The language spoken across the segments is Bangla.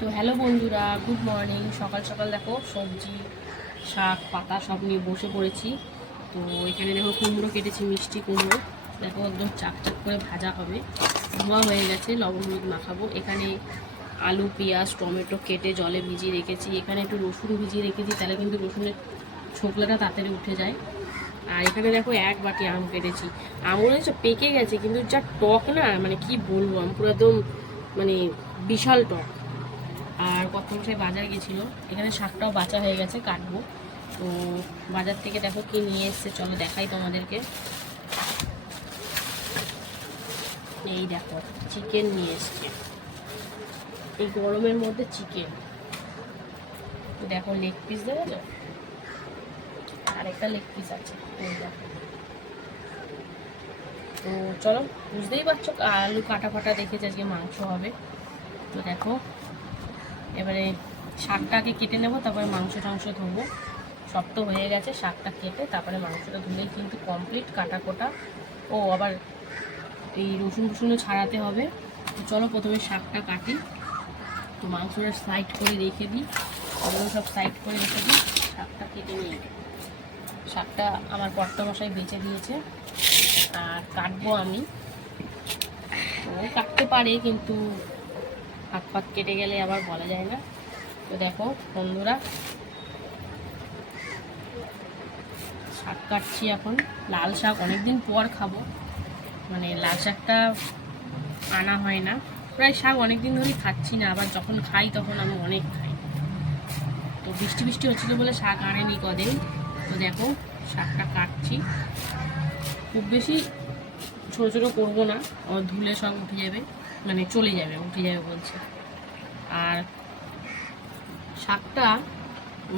তো হ্যালো বন্ধুরা, গুড মর্নিং। সকাল সকাল দেখো সবজি, শাক, পাতা সব নিয়ে বসে পড়েছি। তো এখানে দেখো কুমড়ো কেটেছি, মিষ্টি কুমড়ো। দেখো একদম চাকচাক করে ভাজা হবে, ধোয়া হয়ে গেছে, লবণ হলুদ মাখাবো। এখানে আলু, পেঁয়াজ, টমেটো কেটে জলে ভিজিয়ে রেখেছি। এখানে একটু রসুন ভিজিয়ে রেখেছি, তাহলে কিন্তু রসুনের ছোকলাটা তাড়াতাড়ি উঠে যায়। আর এখানে দেখো এক বাটি আম কেটেছি। আমগুলো হচ্ছে পেকে গেছে, কিন্তু যা টক না, মানে কি বলবো, আম পুরো একদম মানে বিশাল টক। আর কর্তামশাই বাজার গেছিলো, এখানে শাকটাও বাঁচা হয়ে গেছে, কাটবো। তো বাজার থেকে দেখো কি নিয়ে এসছে, চলো দেখাই তোমাদেরকে। এই দেখো চিকেন নিয়ে এসছে, এই গরমের মধ্যে চিকেন। দেখো লেগ পিস দেখেছো, আরেকটা লেগ পিস আছে, এই দেখো। তো চলো, বুঝতেই পারছো আলু কাটা ফাটা দেখেছি, আজকে মাংস হবে। তো দেখো এবারে শাকটা আগে কেটে নেবো, তারপরে মাংস টাংস ধোবো। সব তো হয়ে গেছে, শাকটা কেটে তারপরে মাংসটা ধুলেই কিন্তু কমপ্লিট কাটা কোটা। ও আবার এই রসুন টসুনও ছাড়াতে হবে। তো চলো প্রথমে শাকটা কাটি। তো মাংসটা সাইড করে রেখে দিই, ওগুলো সব সাইড করে রেখে দিই, শাকটা কেটে নিই। শাকটা আমার কর্তামশাই বেঁচে দিয়েছে, আর কাটবো আমি। তো কাটতে পারে, কিন্তু হাত পাত কেটে গেলে আবার বলা যায় না। তো দেখো বন্ধুরা, শাক কাটছি এখন। লাল শাক অনেকদিন পর খাবো, মানে লাল শাকটা আনা হয় না, প্রায় শাক অনেকদিন ধরেই খাচ্ছি না। আবার যখন খাই তখন আমি অনেক খাই। তো বৃষ্টি বৃষ্টি হচ্ছিলো বলে শাক আনেনি কদিন। তো দেখো শাকটা কাটছি, খুব বেশি ছোটো ছোটো করবো না, ধুলে সব উঠে যাবে, মানে চলে যাবে, উঠে যাবে বলছে। আর শাকটা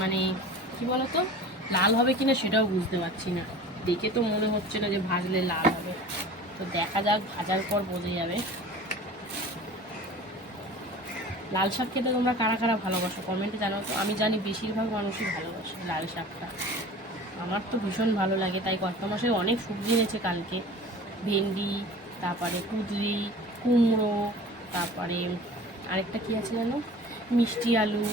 মানে কি বলতো, লাল হবে কিনা সেটাও বুঝতে পারছি না, দেখে তো মনে হচ্ছে না যে ভাজলে লাল হবে। তো দেখা যাক, ভাজার পর বোঝা যাবে। লাল শাক খেতে তোমরা কারা কারা ভালোবাসো কমেন্টে জানাও তো। আমি জানি বেশিরভাগ মানুষই ভালোবাসে লাল শাকটা, আমার তো ভীষণ ভালো লাগে। তাই কর্তামশাই অনেক সবজি এনেছে কালকে, ভেন্ডি, তারপরে কুঁদরি, কুমড়ো, তারপরে আরেকটা কী আছে যেন, মিষ্টি আলু,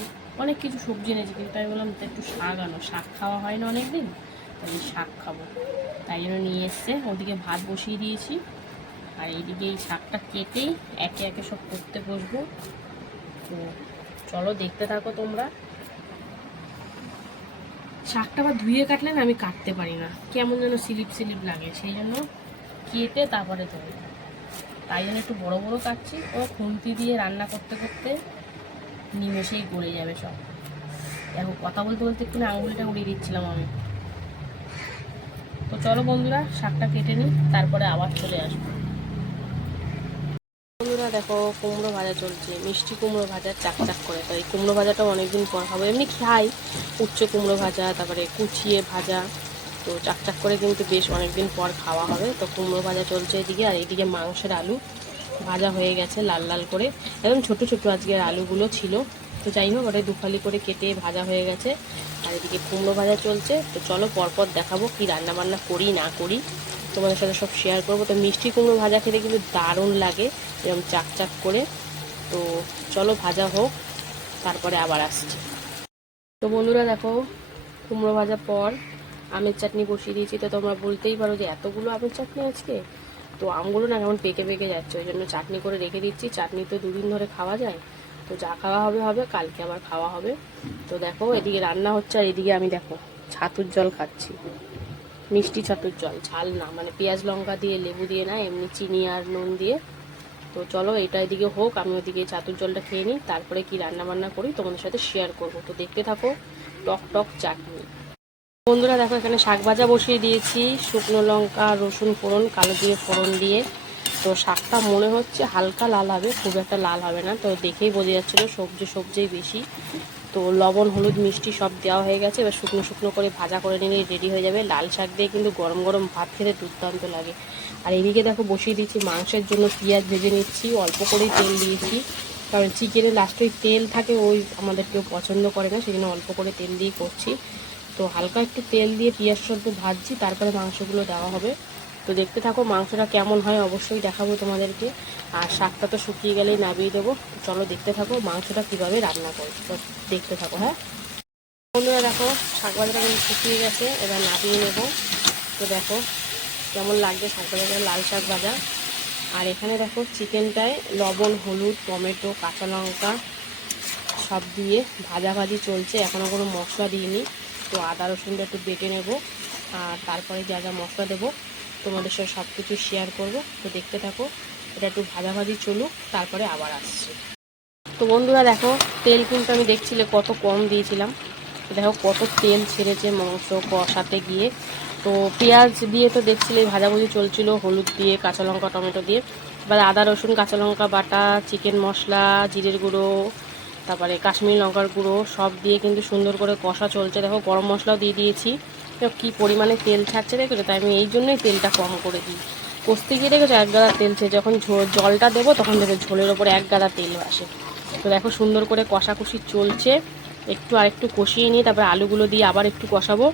অনেক কিছু সবজি এনেছে। কিন্তু আমি বললাম তো একটু শাক আনো, শাক খাওয়া হয় না অনেক দিন, তাই শাক খাবো, তাই জন্য নিয়ে এসছে। ওদিকে ভাত বসিয়ে দিয়েছি, আর এইদিকে এই শাকটা কেটেই একে একে সব করতে বসবো। তো চলো দেখতে থাকো তোমরা। শাকটা আবার ধুয়ে কাটলে না আমি কাটতে পারি না, কেমন যেন স্লিপ স্লিপ লাগে, সেই জন্য কেটে তারপরে ধরি। তাই জন্য একটু বড় বড় কাটছি, ও খুন্তি দিয়ে রান্না করতে করতে নিমেষেই গলে যাবে সব। দেখো কথা বলতে বলতে একটু আঙুলটা উড়িয়ে দিচ্ছিলাম আমি। তো চলো বন্ধুরা, শাকটা কেটে নিই, তারপরে আবার চলে আসবো। বন্ধুরা দেখো কুমড়ো ভাজা চলছে, মিষ্টি কুমড়ো ভাজা চাক করে। তো এই কুমড়ো ভাজাটা অনেকদিন পর খাবো, এমনি খাই উচ্ছে কুমড়ো ভাজা, তারপরে কুচিয়ে ভাজা। তো চাক করে কিন্তু বেশ অনেকদিন পর খাওয়া হবে। তো কুমড়ো ভাজা চলছে এদিকে, আর এইদিকে মাংসের আলু ভাজা হয়ে গেছে লাল লাল করে, একদম ছোটো ছোটো আজকের আলুগুলো ছিল। তো যাই হোক, ওটাই দুফালি করে কেটে ভাজা হয়ে গেছে। আর এদিকে কুমড়ো ভাজা চলছে। তো চলো পরপর দেখাবো কি রান্না বান্না করি না করি, তোমাদের সাথে সব শেয়ার করবো। তো মিষ্টি কুমড়ো ভাজা খেতে কিন্তু দারুণ লাগে, এরকম চাক করে। তো চলো ভাজা হোক, তারপরে আবার আসছি। তো বন্ধুরা দেখো, কুমড়ো ভাজা পর আমের চাটনি বসিয়ে দিয়েছি। তো তোমরা বলতেই পারো যে এতগুলো আমের চাটনি আজকে, তো আমগুলো না কেমন পেকে পেকে যাচ্ছে, ওই জন্য চাটনি করে রেখে দিচ্ছি। চাটনি তো দুদিন ধরে খাওয়া যায়, তো যা খাওয়া হবে হবে, কালকে আবার খাওয়া হবে। তো দেখো এদিকে রান্না হচ্ছে, আর এদিকে আমি দেখো ছাতুর জল খাচ্ছি, মিষ্টি ছাতুর জল, ঝাল না, মানে পেঁয়াজ লঙ্কা দিয়ে লেবু দিয়ে না, এমনি চিনি আর নুন দিয়ে। তো চলো এটা এদিকে হোক, আমি ওদিকে ছাতুর জলটা খেয়ে নিই, তারপরে কি রান্না বান্না করি তোমাদের সাথে শেয়ার করব। তো দেখতে থাকো টক টক চাটনি। বন্ধুরা দেখো এখানে শাক ভাজা বসিয়ে দিয়েছি, শুকনো লঙ্কা রসুন ফোড়ন কালো দিয়ে ফোড়ন দিয়ে। তো শাকটা মনে হচ্ছে হালকা লাল হবে, খুব একটা লাল হবে না, তো দেখেই বোঝা যাচ্ছিলো সবজিই বেশি। তো লবণ হলুদ মিষ্টি সব দেওয়া হয়ে গেছে, এবার শুকনো শুকনো করে ভাজা করে নিলেই রেডি হয়ে যাবে। লাল শাক দিয়ে কিন্তু গরম গরম ভাত খেতে দুর্দান্ত লাগে। আর এদিকে দেখো বসিয়ে দিচ্ছি মাংসের জন্য পেঁয়াজ ভেজে নিচ্ছি, অল্প করেই তেল দিয়েছি, কারণ চিকেনের লাস্টে তেল থাকে, ওই আমাদের কেউ পছন্দ করে না, সেই জন্য অল্প করে তেল দিয়ে করছি। তো হালকা একটু তেল দিয়ে পেঁয়াজ সদ্য ভাজছি, তারপরে মাংসগুলো দেওয়া হবে। তো দেখতে থাকো মাংসটা কেমন হয় অবশ্যই দেখাবো তোমাদেরকে। আর শাকটা তো শুকিয়ে গেলেই নামিয়ে দেবো। চলো দেখতে থাকো মাংসটা কীভাবে রান্না করো, তো দেখতে থাকো। হ্যাঁ বন্ধুরা দেখো শাক ভাজাটা কিন্তু শুকিয়ে গেছে, এবার নামিয়ে নেবো। তো দেখো কেমন লাগছে শাক ভাজাটা, লাল শাক ভাজা। আর এখানে দেখো চিকেনটায় লবণ, হলুদ, টমেটো, কাঁচা লঙ্কা সব দিয়ে ভাজাভাজি চলছে, এখনও কোনো মশলা দিইনি। তো আদা রসুনটা একটু বেটে নেব, আর তারপরে যা যা মশলা দেবো তোমাদের সাথে সব কিছু শেয়ার করব। তো দেখতে থাকো, এটা একটু ভাজাভাজি চলুক, তারপরে আবার আসছি। তো বন্ধুরা দেখো তেল কিন্তু আমি দেখছিলে কত কম দিয়েছিলাম, দেখো কত তেল ছেড়েছে মাংস কষাতে গিয়ে। তো পেঁয়াজ দিয়ে তো দেখছিলে ভাজাভুজি চলছিল, হলুদ দিয়ে, কাঁচা লঙ্কা, টমেটো দিয়ে। এবার আদা রসুন কাঁচা লঙ্কা বাটা, চিকেন মশলা, জিরের গুঁড়ো, তারপরে কাশ্মীরি লঙ্কার গুঁড়ো সব দিয়ে কিন্তু সুন্দর করে কষা চলছে। দেখো গরম মশলাও দিয়ে দিয়েছি। কী পরিমাণে তেল ছাড়ছে দেখেছো, তাই আমি এই জন্যই তেলটা কম করে দিই। কষতে গিয়ে দেখেছো এক গাদা তেল ছেড়ে, যখন জলটা দেবো তখন দেখো ঝোলের ওপরে এক গাদা তেল আসে। তো দেখো সুন্দর করে কষাকষি চলছে, আরেকটু কষিয়ে নিয়ে তারপরে আলুগুলো দিয়ে আবার একটু কষাবো,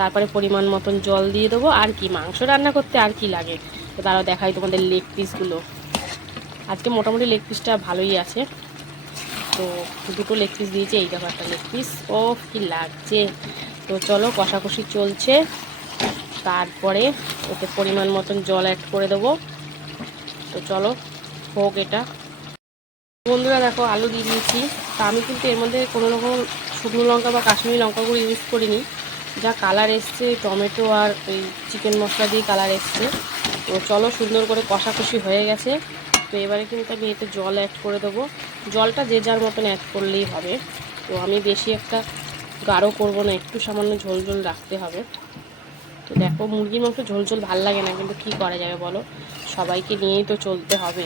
তারপরে পরিমাণ মতন জল দিয়ে দেবো। আর কি মাংস রান্না করতে আর কি লাগে। তো তারাও দেখাই তোমাদের লেগ পিসগুলো, আজকে মোটামুটি লেগ পিসটা ভালোই আছে। তো দুটো লেগ পিস দিয়েছে, এই দেখো একটা লেগ পিস, ও কি লাগছে। তো চলো কষাকষি চলছে, তারপরে ওতে পরিমাণ মতন জল অ্যাড করে দেবো। তো চলো হোক এটা। বন্ধুরা দেখো আলু দিয়ে দিয়েছি। তা আমি কিন্তু এর মধ্যে কোনো রকম শুকনো লঙ্কা বা কাশ্মীরি লঙ্কাগুলো ইউজ করিনি, যা কালার এসছে টমেটো আর ওই চিকেন মশলা দিয়ে কালার এসছে। তো চলো সুন্দর করে কষাকষি হয়ে গেছে। তো এবারে কিন্তু আমি এতে জল অ্যাড করে দেবো, জলটা যে যার মতন অ্যাড করলেই হবে। তো আমি বেশি একটা গাঢ় করবো না, একটু সামান্য ঝোল ঝোল রাখতে হবে। তো দেখো মুরগির মাংস ঝোল ঝোল ভাল লাগে না, কিন্তু কী করা যাবে বলো, সবাইকে নিয়েই তো চলতে হবে।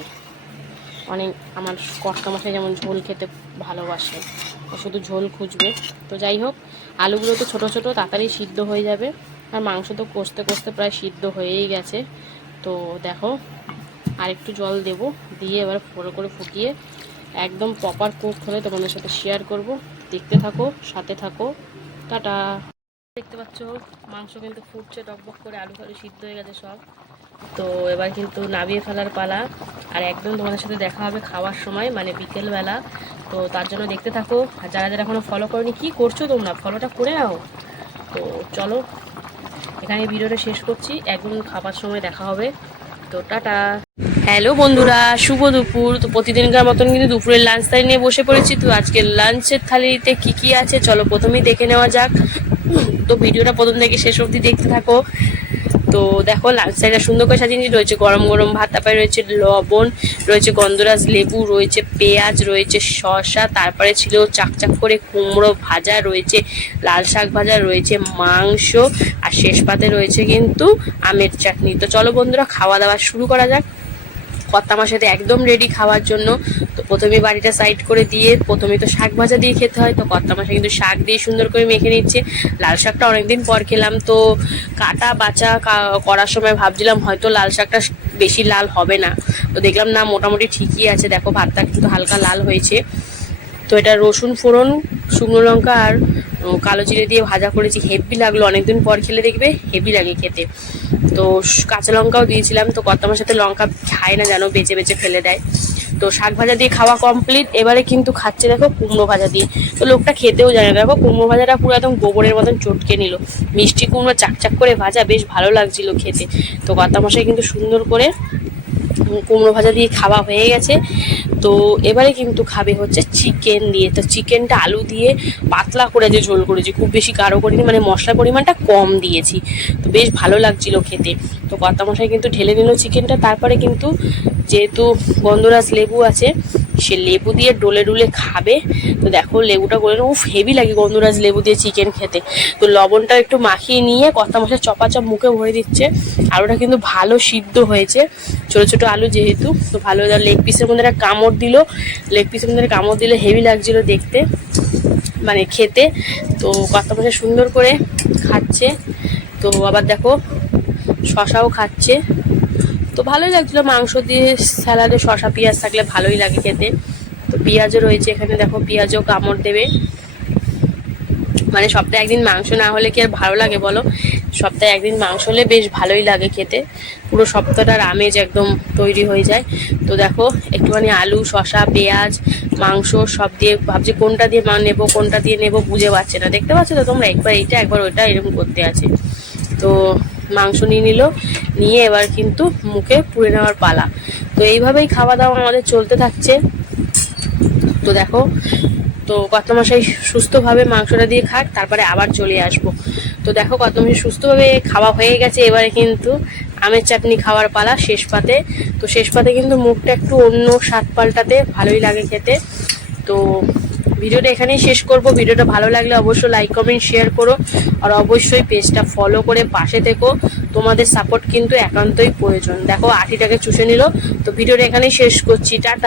অনেক আমার কর্তামশাই যেমন ঝোল খেতে ভালোবাসে, ও শুধু ঝোল খুঁজবে। তো যাই হোক আলুগুলো তো ছোটো ছোটো তাড়াতাড়ি সিদ্ধ হয়ে যাবে, আর মাংস তো কষতে কষতে প্রায় সিদ্ধ হয়েই গেছে। তো দেখো আর একটু জল দেব, দিয়ে এবার ভালো করে ফুটিয়ে একদম প্রপার কুক হলে তোমাদের সাথে শেয়ার করব। দেখতে থাকো, সাথে থাকো, টাটা। দেখতে পাচ্ছ মাংস কিন্তু ফুটছে টকবক করে, আলু ফালু সিদ্ধ হয়ে গেছে সব। তো এবার কিন্তু নামিয়ে ফেলার পালা, আর একদম তোমাদের সাথে দেখা হবে খাওয়ার সময়, মানে বিকেলবেলা। তো তার জন্য দেখতে থাকো। আর যারা যারা এখনও ফলো করনি, কী করছো তোমরা, ফলোটা করে নাও। তো চলো এখানে ভিডিওটা শেষ করছি, একদম খাবার সময় দেখা হবে। তো টাটা। হ্যালো বন্ধুরা, শুভ দুপুর। তো প্রতিদিনকার মতন কিন্তু দুপুরের লাঞ্চ থালি নিয়ে বসে পড়েছি। তো আজকে লাঞ্চের থালিতে কি কি আছে চলো প্রথমেই দেখে নেওয়া যাক। তো ভিডিওটা প্রথম থেকে শেষ অবধি দেখতে থাকো। তো দেখো লাঞ্চ থালিটা সুন্দর করে সাজিয়ে নিয়েছি, রয়েছে গরম গরম ভাত, তারপরে রয়েছে লবণ, রয়েছে গন্ধরাজ লেবু, রয়েছে পেঁয়াজ, রয়েছে শসা, তারপরে ছিল চাকচাক করে কুমড়ো ভাজা, রয়েছে লাল শাক ভাজা, রয়েছে মাংস, আর শেষ পাতে রয়েছে কিন্তু আমের চাটনি। তো চলো বন্ধুরা খাওয়া দাওয়া শুরু করা যাক। কর্তামার সাথে একদম রেডি খাওয়ার জন্য। তো প্রথমে বাড়িটা সাইড করে দিয়ে প্রথমে তো শাক ভাজা দিয়ে খেতে হয়। তো কর্তামাশা কিন্তু শাক দিয়ে সুন্দর করে মেখে নিচ্ছে। লাল শাকটা অনেকদিন পর খেলাম, তো কাটা বাছা করার সময় ভাবছিলাম হয়তো লাল শাকটা বেশি লাল হবে না, তো দেখলাম না মোটামুটি ঠিকই আছে। দেখো ভাতটা কিন্তু হালকা লাল হয়েছে। তো এটা রসুন ফোড়ন, শুকনো লঙ্কা আর কালো জিরে দিয়ে ভাজা করেছি, হেভি লাগলো। অনেকদিন পর খেলে দেখবে হেভি লাগে খেতে। তো কাঁচা লঙ্কাও দিয়েছিলাম। তো কর্তামার সাথে লঙ্কা খায় না জানো, বেঁচে বেঁচে ফেলে দেয়। তো শাক ভাজা দিয়ে খাওয়া কমপ্লিট, এবারে কিন্তু খাচ্ছে দেখো কুমড়ো ভাজা দিয়ে। তো লোকটা খেতেও জানে, দেখো কুমড়ো ভাজাটা পুরো একদম গোবরের মতন চটকে নিল। মিষ্টি কুমড়ো চাকচাক করে ভাজা, বেশ ভালো লাগছিল খেতে। তো কর্তামশাই কিন্তু সুন্দর করে কুমড়ো ভাজা দিয়ে খাওয়া হয়ে গেছে। তো এবারে কিন্তু খাবে হচ্ছে চিকেন দিয়ে। তো চিকেনটা আলু দিয়ে পাতলা করে যে ঝোল করেছি, খুব বেশি গাঢ় করিনি, মানে মশলার পরিমাণটা কম দিয়েছি। তো বেশ ভালো লাগছিল খেতে। তো কর্তামশাই কিন্তু ঢেলে নিল চিকেনটা। তারপরে কিন্তু যেহেতু গন্ধরাজ লেবু আছে, সে লেবু দিয়ে ডলে ডলে খাবে। তো দেখো লেবুটা করে উফ হেভি লাগে গন্ধরাজ লেবু দিয়ে চিকেন খেতে। তো লবণটা একটু মাখিয়ে নিয়ে কর্তামশাই চপাচপ মুখে ভরে দিচ্ছে। আলুটা কিন্তু ভালো সিদ্ধ হয়েছে, ছোটো ছোটো আলু যেহেতু। তো ভালো লেগ পিসের মধ্যে একটা কামড় দিল, লেগ পিসের মধ্যে কামড় দিলে হেভি লাগছিল দেখতে, মানে খেতে। তো কর্তামশাই সুন্দর করে খাচ্ছে। তো আবার দেখো শশাও খাচ্ছে। তো ভালোই লাগছিলো, মাংস দিয়ে স্যালাডে শশা পেঁয়াজ থাকলে ভালোই লাগে খেতে। তো পেঁয়াজও রয়েছে এখানে, দেখো পেঁয়াজও কামড় দেবে। মানে সপ্তাহে একদিন মাংস না হলে কি আর ভালো লাগে বলো? সপ্তাহে একদিন মাংস হলে বেশ ভালোই লাগে খেতে, পুরো সপ্তাহটার আমেজ একদম তৈরি হয়ে যায়। তো দেখো একটুখানি আলু, শসা, পেঁয়াজ, মাংস সব দিয়ে ভাবছি কোনটা দিয়ে নেবো কোনটা দিয়ে নেবো বুঝে পাচ্ছে না। দেখতে পাচ্ছ তো তোমরা, একবার এইটা একবার ওইটা এরকম করতে আছে। তো মাংস নিয়ে নিল, নিয়ে এবার কিন্তু মুখে পুড়ে নেওয়ার পালা। তো এইভাবেই খাওয়া দাওয়া আমাদের চলতে থাকছে। তো দেখো, তো কর্তামশাই সুস্থভাবে মাংসটা দিয়ে খাক, তারপরে আবার চলে আসবো। তো দেখো কর্তামশাই সুস্থভাবে খাওয়া হয়ে গেছে, এবারে কিন্তু আমের চাটনি খাওয়ার পালা শেষ পাতে। তো শেষ পাতে কিন্তু মুখটা একটু অন্য স্বাদ পাল্টাতে ভালোই লাগে খেতে। তো ভিডিওটা এখানেই শেষ করব। ভিডিওটা ভালো লাগলে অবশ্যই লাইক কমেন্ট শেয়ার করো, আর অবশ্যই পেজটা ফলো করে পাশে থেকো। তোমাদের সাপোর্ট কিন্তু একান্তই প্রয়োজন। দেখো আটিটাকে চুষে নিল। তো ভিডিওটা এখানেই শেষ করছি, টাটা।